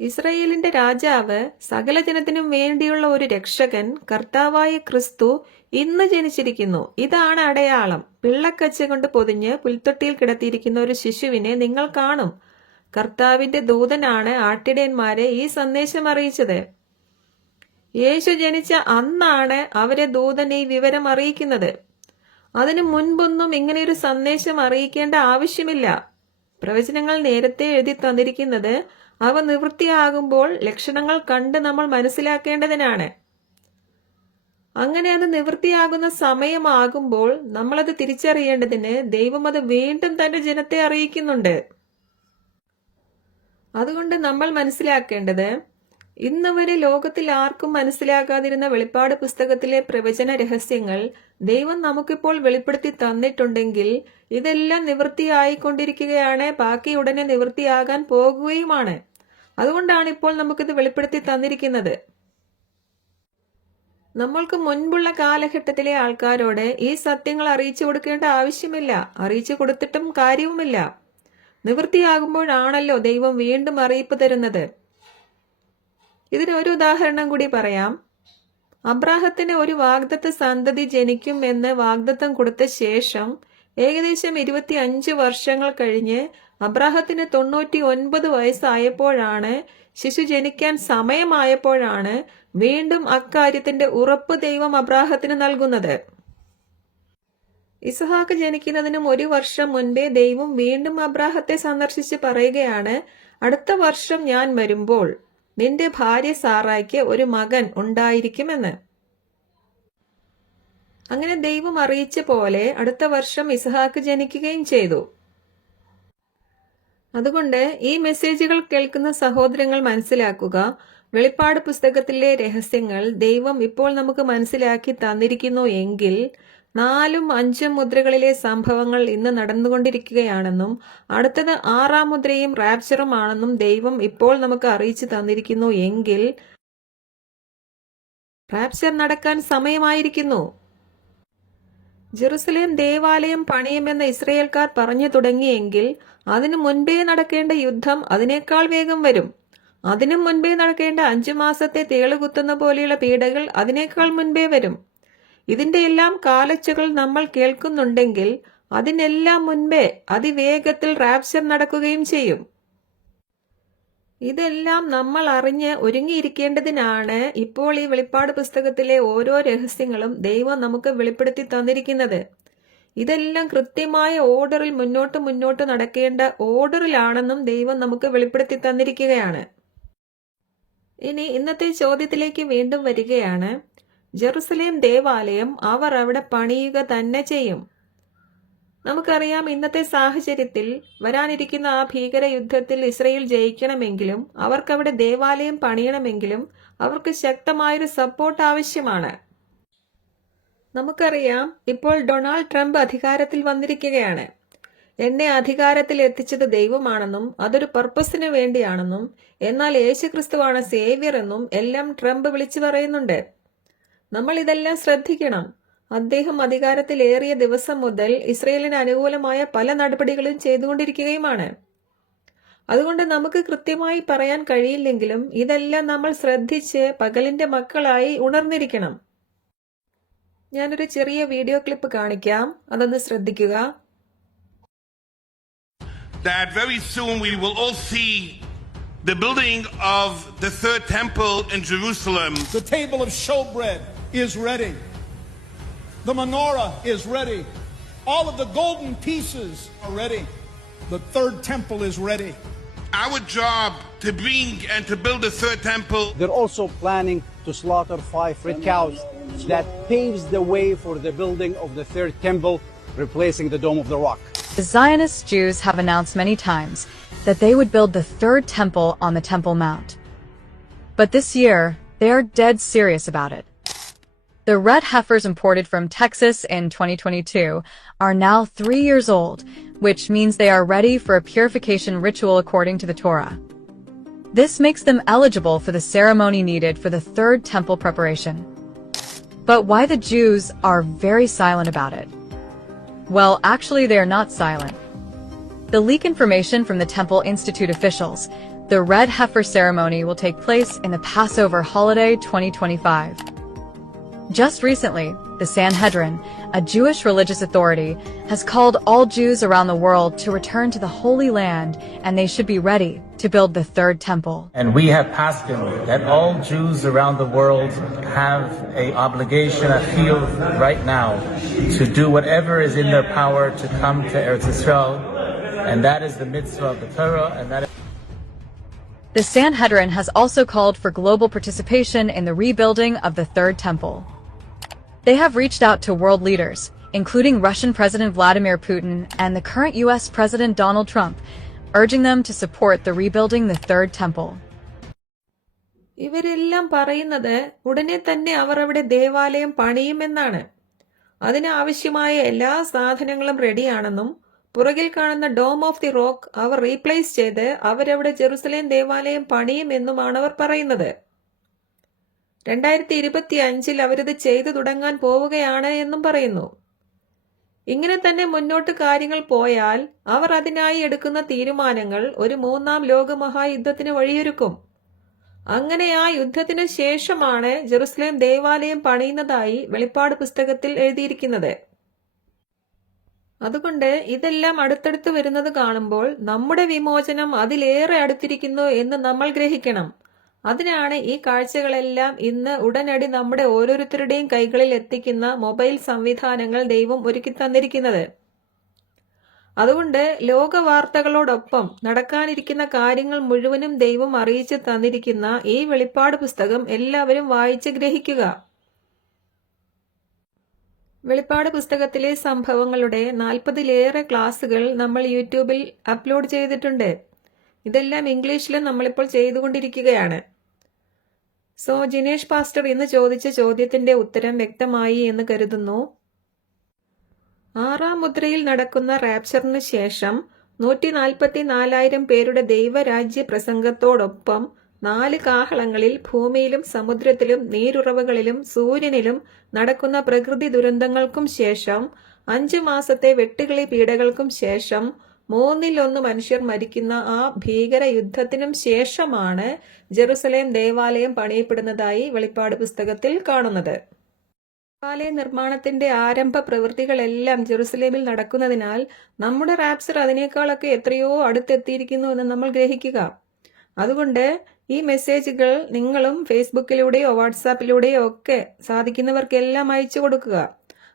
ഇസ്രയേലിന്റെ രാജാവ്, സകല ജനത്തിനും വേണ്ടിയുള്ള ഒരു രക്ഷകൻ, കർത്താവായ ക്രിസ്തു ഇന്ന് ജനിച്ചിരിക്കുന്നു. ഇതാണ് അടയാളം. പിള്ളക്കച്ച കൊണ്ട് പൊതിഞ്ഞ് പുൽത്തൊട്ടിയിൽ കിടത്തിയിരിക്കുന്ന ഒരു ശിശുവിനെ നിങ്ങൾ കാണും. കർത്താവിന്റെ ദൂതനാണ് ആട്ടിടയന്മാരെ ഈ സന്ദേശം അറിയിച്ചത്. യേശു ജനിച്ച അന്നാണ് അവരെ ദൂതൻ ഈ വിവരം അറിയിക്കുന്നത്. അതിനു മുൻപൊന്നും ഇങ്ങനെയൊരു സന്ദേശം അറിയിക്കേണ്ട ആവശ്യമില്ല. പ്രവചനങ്ങൾ നേരത്തെ എഴുതി തന്നിരിക്കുന്നത് അവ നിവൃത്തിയാകുമ്പോൾ ലക്ഷണങ്ങൾ കണ്ട് നമ്മൾ മനസ്സിലാക്കേണ്ടതിനാണ്. അങ്ങനെ അത് നിവൃത്തിയാകുന്ന സമയമാകുമ്പോൾ നമ്മളത് തിരിച്ചറിയേണ്ടതിന് ദൈവം അത് വീണ്ടും തന്റെ ജനത്തെ അറിയിക്കുന്നുണ്ട്. അതുകൊണ്ട് നമ്മൾ മനസ്സിലാക്കേണ്ടത്, ഇന്ന് വരെ ലോകത്തിൽ ആർക്കും മനസ്സിലാകാതിരുന്ന വെളിപ്പാട് പുസ്തകത്തിലെ പ്രവചന രഹസ്യങ്ങൾ ദൈവം നമുക്കിപ്പോൾ വെളിപ്പെടുത്തി തന്നിട്ടുണ്ടെങ്കിൽ ഇതെല്ലാം നിവൃത്തിയായിക്കൊണ്ടിരിക്കുകയാണ്. ബാക്കി ഉടനെ നിവൃത്തിയാകാൻ പോകുകയുമാണ്. അതുകൊണ്ടാണ് ഇപ്പോൾ നമുക്കിത് വെളിപ്പെടുത്തി തന്നിരിക്കുന്നത്. നമ്മൾക്ക് മുൻപുള്ള കാലഘട്ടത്തിലെ ആൾക്കാരോട് ഈ സത്യങ്ങൾ അറിയിച്ചു കൊടുക്കേണ്ട ആവശ്യമില്ല. അറിയിച്ചു കൊടുത്തിട്ടും കാര്യവുമില്ല. നിവൃത്തിയാകുമ്പോഴാണല്ലോ ദൈവം വീണ്ടും അറിയിപ്പ് തരുന്നത്. ഇതിനൊരു ഉദാഹരണം കൂടി പറയാം. അബ്രാഹത്തിന് ഒരു വാഗ്ദത്ത സന്തതി ജനിക്കും എന്ന് വാഗ്ദത്തം കൊടുത്ത ശേഷം ഏകദേശം 25 വർഷങ്ങൾ കഴിഞ്ഞ് അബ്രാഹത്തിന് 99 വയസ്സായപ്പോഴാണ്, ശിശു ജനിക്കാൻ സമയമായപ്പോഴാണ് വീണ്ടും അക്കാര്യത്തിന്റെ ഉറപ്പ് ദൈവം അബ്രാഹത്തിന് നൽകുന്നത്. ഇസഹാക്ക് ജനിക്കുന്നതിനും 1 വർഷം മുൻപേ ദൈവം വീണ്ടും അബ്രാഹത്തെ സന്ദർശിച്ച് പറയുകയാണ്, അടുത്ത വർഷം ഞാൻ വരുമ്പോൾ നിന്റെ ഭാര്യ സാറായ്ക്ക് ഒരു മകൻ ഉണ്ടായിരിക്കുമെന്ന്. അങ്ങനെ ദൈവം അറിയിച്ച പോലെ അടുത്ത വർഷം ഇസ്ഹാക്ക് ജനിക്കുകയും ചെയ്തു. അതുകൊണ്ട് ഈ മെസ്സേജുകൾ കേൾക്കുന്ന സഹോദരങ്ങൾ മനസ്സിലാക്കുക, വെളിപ്പാട് പുസ്തകത്തിലെ രഹസ്യങ്ങൾ ദൈവം ഇപ്പോൾ നമുക്ക് മനസ്സിലാക്കി തന്നിരിക്കുന്നു എങ്കിൽ 4ഉം 5ഉം മുദ്രകളിലെ സംഭവങ്ങൾ ഇന്ന് നടന്നുകൊണ്ടിരിക്കുകയാണെന്നും അടുത്തത് 6ആം മുദ്രയും റാപ്ചറും ആണെന്നും ദൈവം ഇപ്പോൾ നമുക്ക് അറിയിച്ചു തന്നിരിക്കുന്നു എങ്കിൽ റാപ്ചർ നടക്കാൻ സമയമായിരിക്കുന്നു. ജെറുസലേം ദേവാലയം പണിയുമെന്ന് ഇസ്രയേൽക്കാർ പറഞ്ഞു തുടങ്ങിയെങ്കിൽ അതിനു മുൻപേ നടക്കേണ്ട യുദ്ധം അതിനേക്കാൾ വേഗം വരും. അതിനും മുൻപേ നടക്കേണ്ട 5 മാസത്തെ തേളുകുത്തുന്ന പോലെയുള്ള പീഡകൾ അതിനേക്കാൾ മുൻപേ വരും. ഇതിന്റെ എല്ലാം കാലച്ചുകൾ നമ്മൾ കേൾക്കുന്നുണ്ടെങ്കിൽ അതിനെല്ലാം മുൻപേ അതിവേഗത്തിൽ റാപ്ചർ നടക്കുകയും ചെയ്യും. ഇതെല്ലാം നമ്മൾ അറിഞ്ഞ് ഒരുങ്ങിയിരിക്കേണ്ടതിനാണ് ഇപ്പോൾ ഈ വെളിപ്പാട് പുസ്തകത്തിലെ ഓരോ രഹസ്യങ്ങളും ദൈവം നമുക്ക് വെളിപ്പെടുത്തി തന്നിരിക്കുന്നത്. ഇതെല്ലാം കൃത്യമായ ഓർഡറിൽ മുന്നോട്ട് നടക്കേണ്ട ഓർഡറിലാണെന്നും ദൈവം നമുക്ക് വെളിപ്പെടുത്തി തന്നിരിക്കുകയാണ്. ഇനി ഇന്നത്തെ ചോദ്യത്തിലേക്ക് വീണ്ടും വരികയാണ്. ജെറുസലേം ദേവാലയം അവർ അവിടെ പണിയുക തന്നെ ചെയ്യും. നമുക്കറിയാം, ഇന്നത്തെ സാഹചര്യത്തിൽ വരാനിരിക്കുന്ന ആ ഭീകര യുദ്ധത്തിൽ ഇസ്രയേൽ ജയിക്കണമെങ്കിലും അവർക്കവിടെ ദേവാലയം പണിയണമെങ്കിലും അവർക്ക് ശക്തമായൊരു സപ്പോർട്ട് ആവശ്യമാണ്. നമുക്കറിയാം, ഇപ്പോൾ ഡൊണാൾഡ് ട്രംപ് അധികാരത്തിൽ വന്നിരിക്കുകയാണ്. എന്നെ അധികാരത്തിൽ എത്തിച്ചത് ദൈവമാണെന്നും അതൊരു പർപ്പസിന് വേണ്ടിയാണെന്നും എന്നാൽ യേശുക്രിസ്തുവാണ് സേവ്യർ എന്നും എല്ലാം ട്രംപ് വിളിച്ചു പറയുന്നുണ്ട്. നമ്മൾ ഇതെല്ലാം ശ്രദ്ധിക്കണം. അദ്ദേഹം അധികാരത്തിലേറിയ ദിവസം മുതൽ ഇസ്രയേലിന് അനുകൂലമായ പല നടപടികളും ചെയ്തുകൊണ്ടിരിക്കുകയുമാണ്. അതുകൊണ്ട് നമുക്ക് കൃത്യമായി പറയാൻ കഴിയില്ലെങ്കിലും ഇതെല്ലാം നമ്മൾ ശ്രദ്ധിച്ച് പകലിന്റെ മക്കളായി ഉണർന്നിരിക്കണം. ഞാനൊരു ചെറിയ വീഡിയോ ക്ലിപ്പ് കാണിക്കാം, അതൊന്ന് ശ്രദ്ധിക്കുക. That very soon we will all see the building of the third temple in Jerusalem. The table of showbread is ready. The menorah is ready. All of the golden pieces are ready. The third temple is ready. Our job to bring and to build the third temple. They're also planning to slaughter 5 red cows. That paves the way for the building of the third temple, replacing the Dome of the Rock. The Zionist Jews have announced many times that they would build the third temple on the Temple Mount. But this year, they are dead serious about it. The red heifers imported from Texas in 2022 are now 3 years old, which means they are ready for a purification ritual according to the Torah. This makes them eligible for the ceremony needed for the third temple preparation. But why the Jews are very silent about it? Well, actually they are not silent. The leak information from the Temple Institute officials, the red heifer ceremony will take place in the Passover holiday 2025. Just recently, the Sanhedrin, a Jewish religious authority, has called all Jews around the world to return to the Holy Land, and they should be ready to build the third temple. And we have passed that all Jews around the world have an obligation, a feel right now, to do whatever is in their power to come to Eretz Yisrael, and that is the mitzvah of the Torah, and that is... The Sanhedrin has also called for global participation in the rebuilding of the third temple. They have reached out to world leaders, including Russian President Vladimir Putin and the current US President Donald Trump, urging them to support the rebuilding the third temple. ഇവരെല്ലാം പറയുന്നത് ഉടനെ തന്നെ അവർ അവിടെ ദേവാലയം പണിയുമെന്നാണ്. അതിനാവശ്യമായ എല്ലാ സാധനങ്ങളും റെഡിയാണെന്നും പുറകിൽ കാണുന്ന ഡോം ഓഫ് ദി റോക്ക് അവർ റീപ്ലേസ് ചെയ്ത് അവരവിടെ ജെറുസലേം ദേവാലയം പണിയുമെന്നുമാണ് അവർ പറയുന്നത്. 2025 അവരിത് ചെയ്തു തുടങ്ങാൻ പോവുകയാണ് എന്നും പറയുന്നു. ഇങ്ങനെ തന്നെ മുന്നോട്ട് കാര്യങ്ങൾ പോയാൽ അവർ അതിനായി എടുക്കുന്ന തീരുമാനങ്ങൾ ഒരു 3ാം ലോകമഹായുദ്ധത്തിന് വഴിയൊരുക്കും. അങ്ങനെ ആ യുദ്ധത്തിനു ശേഷമാണ് ജെറുസലേം ദേവാലയം പണിയുന്നതായി വെളിപ്പാട് പുസ്തകത്തിൽ എഴുതിയിരിക്കുന്നത്. അതുകൊണ്ട് ഇതെല്ലാം അടുത്തടുത്ത് വരുന്നത് കാണുമ്പോൾ നമ്മുടെ വിമോചനം അതിലേറെ അടുത്തിരിക്കുന്നു എന്ന് നമ്മൾ ഗ്രഹിക്കണം. അതിനാണ് ഈ കാഴ്ചകളെല്ലാം ഇന്ന് ഉടനടി നമ്മുടെ ഓരോരുത്തരുടെയും കൈകളിൽ എത്തിക്കുന്ന മൊബൈൽ സംവിധാനങ്ങൾ ദൈവം ഒരുക്കി തന്നിരിക്കുന്നത്. അതുകൊണ്ട് ലോകവാർത്തകളോടൊപ്പം നടക്കാനിരിക്കുന്ന കാര്യങ്ങൾ മുഴുവനും ദൈവം അറിയിച്ചു തന്നിരിക്കുന്ന ഈ വെളിപ്പാട് പുസ്തകം എല്ലാവരും വായിച്ച് ഗ്രഹിക്കുക. വെളിപ്പാട് പുസ്തകത്തിലെ സംഭവങ്ങളുടെ 40-ലേറെ ക്ലാസ്സുകൾ നമ്മൾ യൂട്യൂബിൽ അപ്ലോഡ് ചെയ്തിട്ടുണ്ട്. ഇതെല്ലാം ഇംഗ്ലീഷിലും നമ്മളിപ്പോൾ ചെയ്തുകൊണ്ടിരിക്കുകയാണ്. സോ ജിനേഷ് പാസ്റ്റർ ഇന്ന് ചോദിച്ച ചോദ്യത്തിന്റെ ഉത്തരം വ്യക്തമായി എന്ന് കരുതുന്നു. 6-ാം മുദ്രയിൽ നടക്കുന്ന റാപ്ചറിന് ശേഷം 144,000 പേരുടെ ദൈവരാജ്യ പ്രസംഗത്തോടൊപ്പം 4 കാഹളങ്ങളിൽ ഭൂമിയിലും സമുദ്രത്തിലും നീരുറവുകളിലും സൂര്യനിലും നടക്കുന്ന പ്രകൃതി ദുരന്തങ്ങൾക്കും ശേഷം 5 മാസത്തെ വെട്ടുകിളി പീഡകൾക്കും ശേഷം 1/3 മനുഷ്യർ മരിക്കുന്ന ആ ഭീകര യുദ്ധത്തിനും ശേഷമാണ് ജെറുസലേം ദേവാലയം പണിയപ്പെടുന്നതായി വെളിപ്പാട് പുസ്തകത്തിൽ കാണുന്നത്. ദേവാലയ നിർമ്മാണത്തിന്റെ ആരംഭ പ്രവൃത്തികളെല്ലാം ജെറുസലേമിൽ നടക്കുന്നതിനാൽ നമ്മുടെ റാപ്ചർ അതിനേക്കാളൊക്കെ എത്രയോ അടുത്തെത്തിയിരിക്കുന്നു എന്ന് നമ്മൾ ഗ്രഹിക്കുക. അതുകൊണ്ട് ഈ മെസ്സേജുകൾ നിങ്ങളും ഫേസ്ബുക്കിലൂടെയോ വാട്സാപ്പിലൂടെയോ ഒക്കെ സാധിക്കുന്നവർക്കെല്ലാം അയച്ചു കൊടുക്കുക.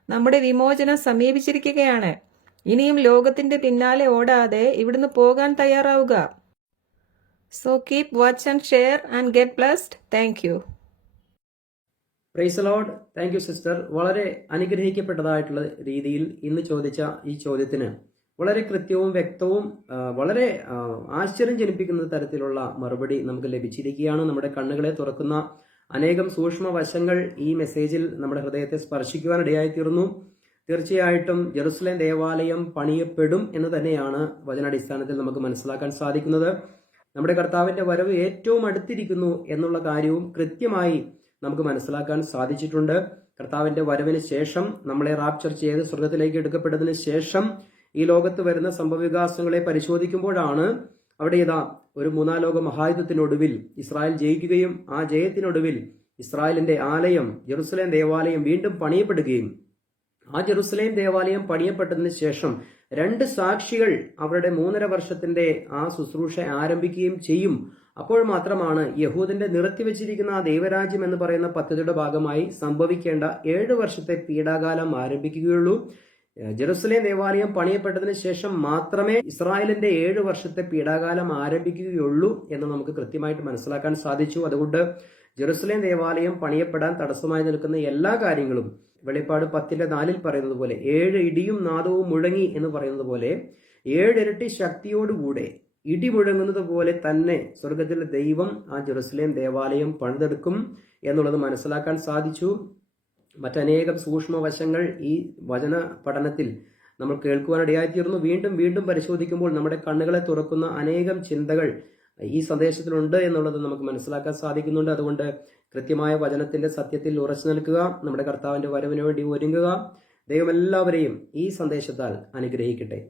നമ്മുടെ വിമോചനം സമീപിച്ചിരിക്കുകയാണ്. ഇനിയും ലോകത്തിന്റെ പിന്നാലെ ഓടാതെ ഇവിടുന്ന് പോകാൻ തയ്യാറാവുക. So keep watch and share and get blessed. Thank you. Praise the Lord. Thank you sister. വളരെ അനുഗ്രഹിക്കപ്പെട്ടതായിട്ടുള്ള രീതിയിൽ ഇന്ന് ചോദിച്ച ഈ ചോദ്യത്തിന് വളരെ കൃത്യവും വ്യക്തവും വളരെ ആശ്ചര്യം ജനിപ്പിക്കുന്ന തരത്തിലുള്ള മറുപടി നമുക്ക് ലഭിച്ചിരിക്കുകയാണ്. നമ്മുടെ കണ്ണുകളെ തുറക്കുന്ന അനേകം സൂക്ഷ്മ വശങ്ങൾ ഈ മെസ്സേജിൽ നമ്മുടെ ഹൃദയത്തെ സ്പർശിക്കുവാനിടയായിത്തീർന്നു. തീർച്ചയായിട്ടും ജെറുസലേം ദേവാലയം പണിയപ്പെടും എന്ന് തന്നെയാണ് വചനാടിസ്ഥാനത്തിൽ നമുക്ക് മനസ്സിലാക്കാൻ സാധിക്കുന്നത്. നമ്മുടെ കർത്താവിന്റെ വരവ് ഏറ്റവും അടുത്തിരിക്കുന്നു എന്നുള്ള കാര്യവും കൃത്യമായി നമുക്ക് മനസ്സിലാക്കാൻ സാധിച്ചിട്ടുണ്ട്. കർത്താവിന്റെ വരവിന് ശേഷം നമ്മളെ റാപ്ചർ ചെയ്ത് സ്വർഗത്തിലേക്ക് എടുക്കപ്പെട്ടതിന് ശേഷം ഈ ലോകത്ത് വരുന്ന സംഭവവികാസങ്ങളെ പരിശോധിക്കുമ്പോഴാണ് അവിടെ ഇതാ ഒരു 3-ാം ലോക മഹായുദ്ധത്തിനൊടുവിൽ ഇസ്രായേൽ ജയിക്കുകയും ആ ജയത്തിനൊടുവിൽ ഇസ്രായേലിന്റെ ആലയം ജെറുസലേം ദേവാലയം വീണ്ടും പണിയപ്പെടുകയും ആ ജെറുസലേം ദേവാലയം പണിയപ്പെട്ടതിന് ശേഷം 2 സാക്ഷികൾ അവരുടെ 3.5 വർഷത്തിന്റെ ആ ശുശ്രൂഷ ആരംഭിക്കുകയും ചെയ്യും. അപ്പോൾ മാത്രമാണ് യഹൂദിന്റെ നിർത്തിവെച്ചിരിക്കുന്ന ആ ദൈവരാജ്യം എന്ന് പറയുന്ന പദ്ധതിയുടെ ഭാഗമായി സംഭവിക്കേണ്ട 7 വർഷത്തെ പീഡാകാലം ആരംഭിക്കുകയുള്ളൂ. ജെറുസലേം ദേവാലയം പണിയപ്പെട്ടതിന് ശേഷം മാത്രമേ ഇസ്രായേലിന്റെ 7 വർഷത്തെ പീഡാകാലം ആരംഭിക്കുകയുള്ളൂ എന്ന് നമുക്ക് കൃത്യമായിട്ട് മനസ്സിലാക്കാൻ സാധിച്ചു. അതുകൊണ്ട് ജെറുസലേം ദേവാലയം പണിയപ്പെടാൻ തടസ്സമായി നിൽക്കുന്ന എല്ലാ കാര്യങ്ങളും വെളിപ്പാട് 10:4 പറയുന്നത് പോലെ 7 ഇടിയും നാദവും മുഴങ്ങി എന്ന് പറയുന്നത് പോലെ 7 ഇരട്ടി ശക്തിയോടുകൂടെ ഇടി മുഴങ്ങുന്നത് പോലെ തന്നെ സ്വർഗത്തിലെ ദൈവം ആ ജെറുസലേം ദേവാലയം പണിതെടുക്കും എന്നുള്ളത് മനസ്സിലാക്കാൻ സാധിച്ചു. മറ്റനേകം സൂക്ഷ്മ വശങ്ങൾ ഈ വചന പഠനത്തിൽ നമ്മൾ കേൾക്കുവാനിടയായിത്തീർന്നു. വീണ്ടും വീണ്ടും പരിശോധിക്കുമ്പോൾ നമ്മുടെ കണ്ണുകളെ തുറക്കുന്ന അനേകം ചിന്തകൾ ഈ സന്ദേശത്തിലുണ്ട് എന്നുള്ളത് നമുക്ക് മനസ്സിലാക്കാൻ സാധിക്കുന്നുണ്ട്. അതുകൊണ്ട് കൃത്യമായ വചനത്തിന്റെ സത്യത്തിൽ ഉറച്ചു നിൽക്കുക. നമ്മുടെ കർത്താവിന്റെ വരവിന് വേണ്ടി ഒരുങ്ങുക. ദൈവം എല്ലാവരെയും ഈ സന്ദേശത്താൽ അനുഗ്രഹിക്കട്ടെ.